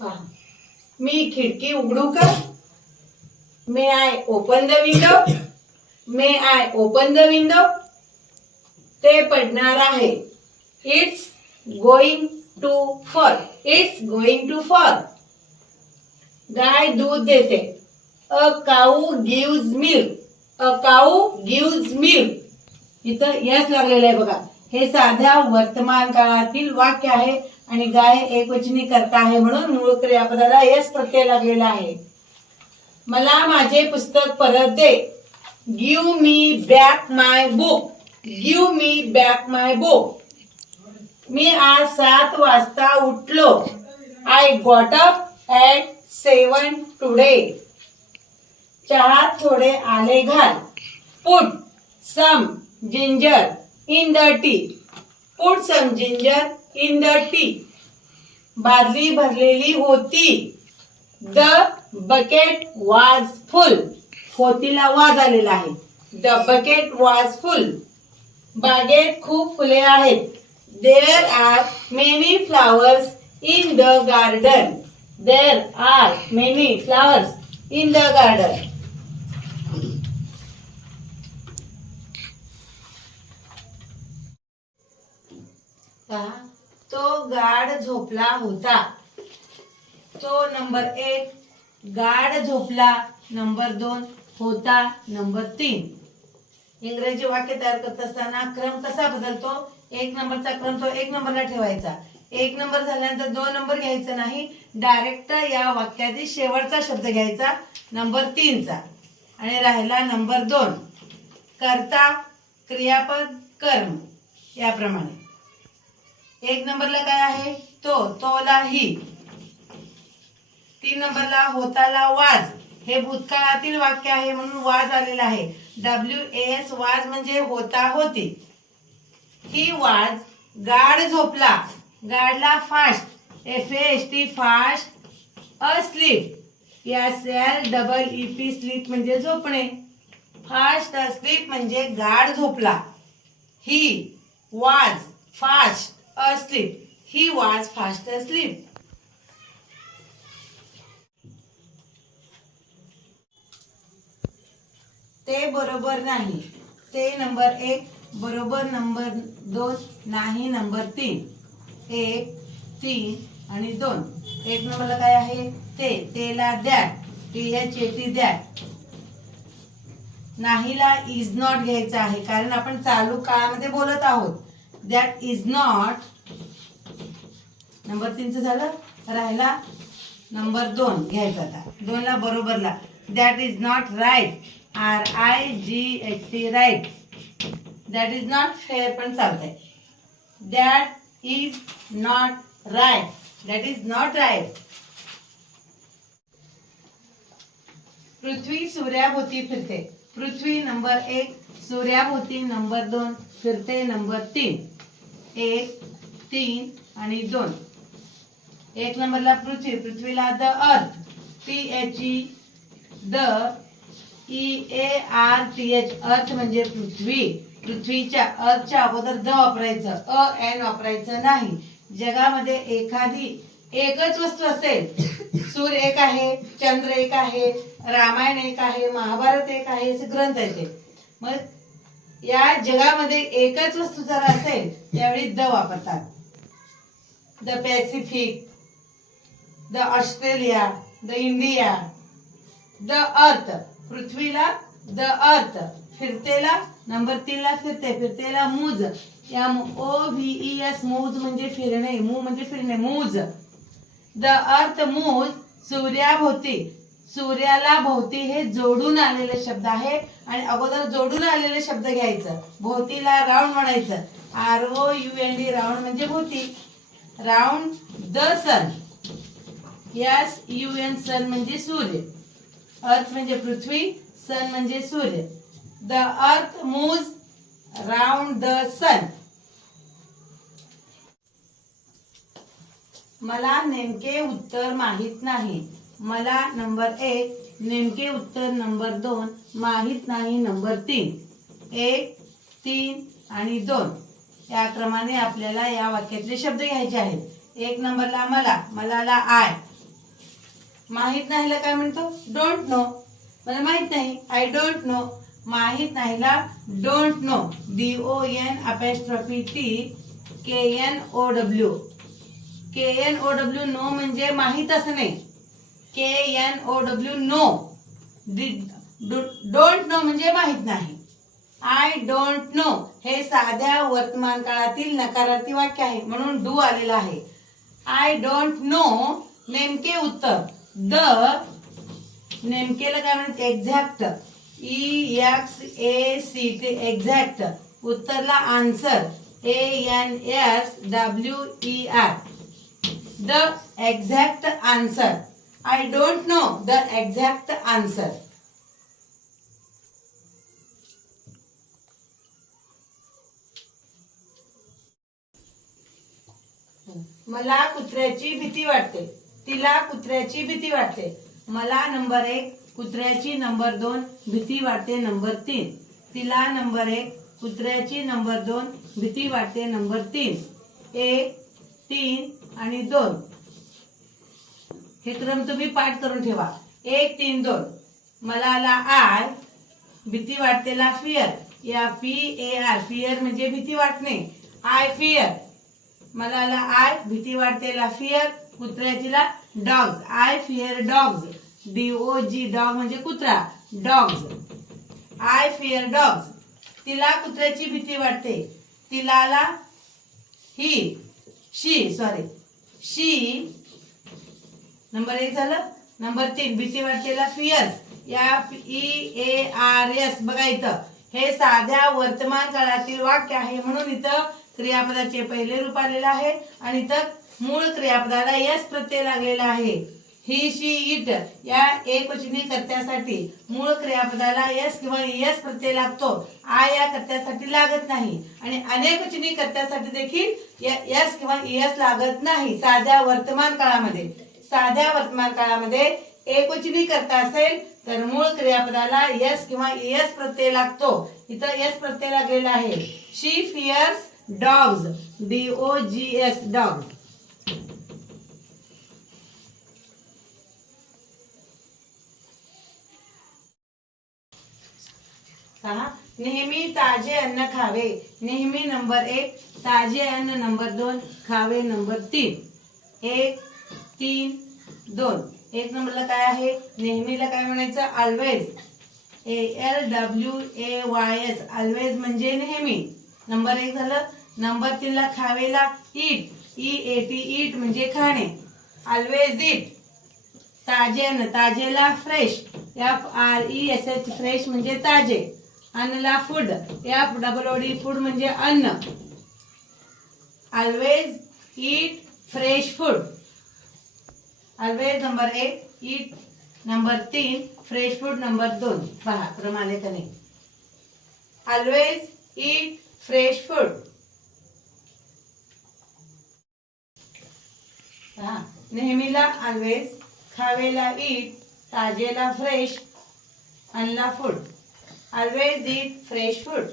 पहा. मी खिडकी उघडू का? May I open the window may I open the window ते पडणार आहे. It's going to fall it's going to fall गाय दूध देते. A cow gives milk a cow gives milk इथं यस लागलेलं आहे बघा. हे साध्या वर्तमान काळातील वाक्य आहे आणि गाय एकवचनी करता आहे म्हणून मूळ क्रियापदाला यश प्रत्यय लागलेला आहे. मला माझे पुस्तक परत दे. Give me back my book give me back my book मी आज सात वाजता उठलो. I got up at seven today चहात थोडे आले घाल. Put some ginger in the tea put some ginger in the tea बादली भरलेली होती. द बकेट वाज फुल होतीला वाज आलेला आहे. द बकेट वाज फुल बागेत खूप फुले आहेत. There are many flowers in the garden there are many flowers in the garden का? तो गाढ झोपला होता. तो नंबर एक गाढ झोपला. नंबर दोन होता. नंबर तीन. इंग्रजी वाक्य तयार करत असताना क्रम कसा बदलतो? एक नंबरचा क्रम तो एक नंबरला ठेवायचा. एक नंबर झाल्यानंतर दोन नंबर घ्यायचा नाही. डायरेक्ट या वाक्यातील शेवटचा शब्द घ्यायचा नंबर तीनचा. आणि राहिला नंबर दोन. करता क्रियापद कर्म. याप्रमाणे. एक नंबरला काय आहे? तो तोला ही. तीन नंबरला होताला वाज. हे भूतकाळातील वाक्य आहे म्हणून वाज आलेला आहे. डब्ल्यू एस वाज म्हणजे होता होती. ही वाज गाढ झोपला. गाडला fast F S T fast asleep S L double E P sleep म्हणजे झोपणे. फास्ट स्लीप म्हणजे गाढ झोपला. He was fast asleep. He was fast asleep. ते बरोबर नाही. ते नंबर एक बरोबर नंबर दोन नाही नंबर तीन. एक तीन आणि दोन. एक नंबरला काय आहे? ते तेला द्या. टी एच ए टी नाहीला इज नॉट घ्यायचं आहे कारण आपण चालू काळामध्ये बोलत आहोत. दॅट इज नॉट नंबर तीनचं झालं राहिला नंबर दोन घ्यायचा आता. दोनला बरोबरला. That is not right R I G H T right that is not fair पण चालतंय. That is not right that is not right पृथ्वी सूर्याभोवती फिरते. पृथ्वी नंबर एक सूर्याभोवती नंबर दोन फिरते नंबर तीन. एक तीन आणि दोन. एक नंबरला पृथ्वी पृथ्वीला the earth T H E the E A R T H earth म्हणजे पृथ्वी. पृथ्वीच्या अर्थच्या अगोदर द वापरायचं अ एन वापरायचं नाही. जगामध्ये एखादी एकच वस्तू असेल. सूर्य एक आहे चंद्र एक आहे रामायण एक आहे महाभारत एक आहे असे ग्रंथ आहेत ते. मग या जगामध्ये एकच वस्तू जर असेल त्यावेळी द वापरतात. The Pacific the Australia the India the earth. पृथ्वीला द अर्थ फिरतेला नंबर तीनला फिरते फिरतेला मूज. या ओ व्ही एस मूज म्हणजे फिरणे मू म्हणजे फिरणे मूज. द अर्थ मूज सूर्याभोवती सूर्याला भोवती हे जोडून आलेले शब्द आहे. आणि अगोदर जोडून आलेले शब्द घ्यायचं. भोवतीला राऊंड म्हणायचं. R O U N D round म्हणजे भोवती. Round the sun. S U N sun म्हणजे सूर्य. अर्थ म्हणजे पृथ्वी सन म्हणजे सूर्य. The earth Mooz round the सन. मला नेमके उत्तर माहीत नाही. मला नंबर एक नेमके उत्तर नंबर दोन माहीत नाही नंबर तीन. एक तीन आणि दोन. या क्रमाने आपल्याला या वाक्यातले शब्द घ्यायचे आहेत. एक नंबरला मला मलाला आय. माहीत नाहीला काय म्हणतो? डोंट नो मला माहीत नाही. आय डोंट नो माहीत नाहीला don't know D O N apostrophe T K N O W K N O W know म्हणजे माहीत असं नाही. K N O W know don't know म्हणजे माहीत नाही. आय डोंट नो हे साध्या वर्तमान काळातील नकारार्थी वाक्य आहे. म्हणून डू आलेलं आहे. आय डोंट नो नेमके उत्तर. द नेमकेला काय म्हणत? Exact E X A C T exact उत्तरला answer A N S W E R the exact answer I don't know the exact answer मला कुत्र्याची भीती वाटते. तिला कुत्र्याची भीती वाटते. मला नंबर एक कुत्र्याची नंबर दोन भीती वाटते नंबर तीन. तिला नंबर एक कुत्र्याची नंबर दोन भीती वाटते नंबर तीन. एक तीन आणि दोन. हे क्रम तुम्ही पाठ करून ठेवा. एक तीन दोन. मला आला आय भीती वाटतेला फिअर या पी ए आर फिअर म्हणजे भीती वाटणे. आय फिअर मला आला आय भीती वाटतेला fear कुत्र्याचीला dogs I fear dogs D O G dog म्हणजे कुत्रा. डॉग्स आय फिअर डॉग्स तिला कुत्र्याची भीती वाटते. तिला आला ही शी सॉरी शी नंबर एक झालं. नंबर तीन भीती वाटलेला फियर्स या ई ए आर एस बघा इथं. हे साध्या वर्तमान काळातील वाक्य आहे. म्हणून इथं क्रियापदाचे पहिले रूप आलेलं आहे आणि इथं मूळ क्रियापदाला यस प्रत्यय लागलेला आहे. ही शी इट या एकवचनी कर्त्यासाठी मूळ क्रियापदाला यस किंवा यस प्रत्यय लागतो. आ या कर्त्यासाठी लागत नाही. आणि अनेकवचनी कर्त्यासाठी देखील यस किंवा यस लागत नाही. साध्या वर्तमान काळामध्ये. साध्या वर्तमान काळामध्ये एकवचनी करता असेल तर मूळ क्रियापदाला यस किंवा यस प्रत्यय लागतो. इथं यस प्रत्यय लागलेला आहे. She fierce dogs D O G S सहा नेहमी ताजे अन्न खावे. नेहमी नंबर एक ताजे अन्न नंबर दोन खावे नंबर तीन. एक तीन दोन. एक नंबरला काय आहे? नेहमीला काय म्हणायचं? Always A L W A Y S always म्हणजे नेहमी. नंबर एक झालं. नंबर तीनला खावेला eat E A T eat म्हणजे खाणे. ऑलवेज इट ताजे अन्न. ताजेला fresh F R E S H fresh म्हणजे ताजे. अन्नला फूड या डबल ओडी फूड म्हणजे अन्न. Always eat fresh food always number एक ईट नंबर तीन फ्रेश फूड नंबर दोन. पहा क्रम आले ऑलवेज ईट फ्रेश फूड हा नेहमीला ऑलवेज खावेला ईट ताजेला फ्रेश अनला food always eat fresh food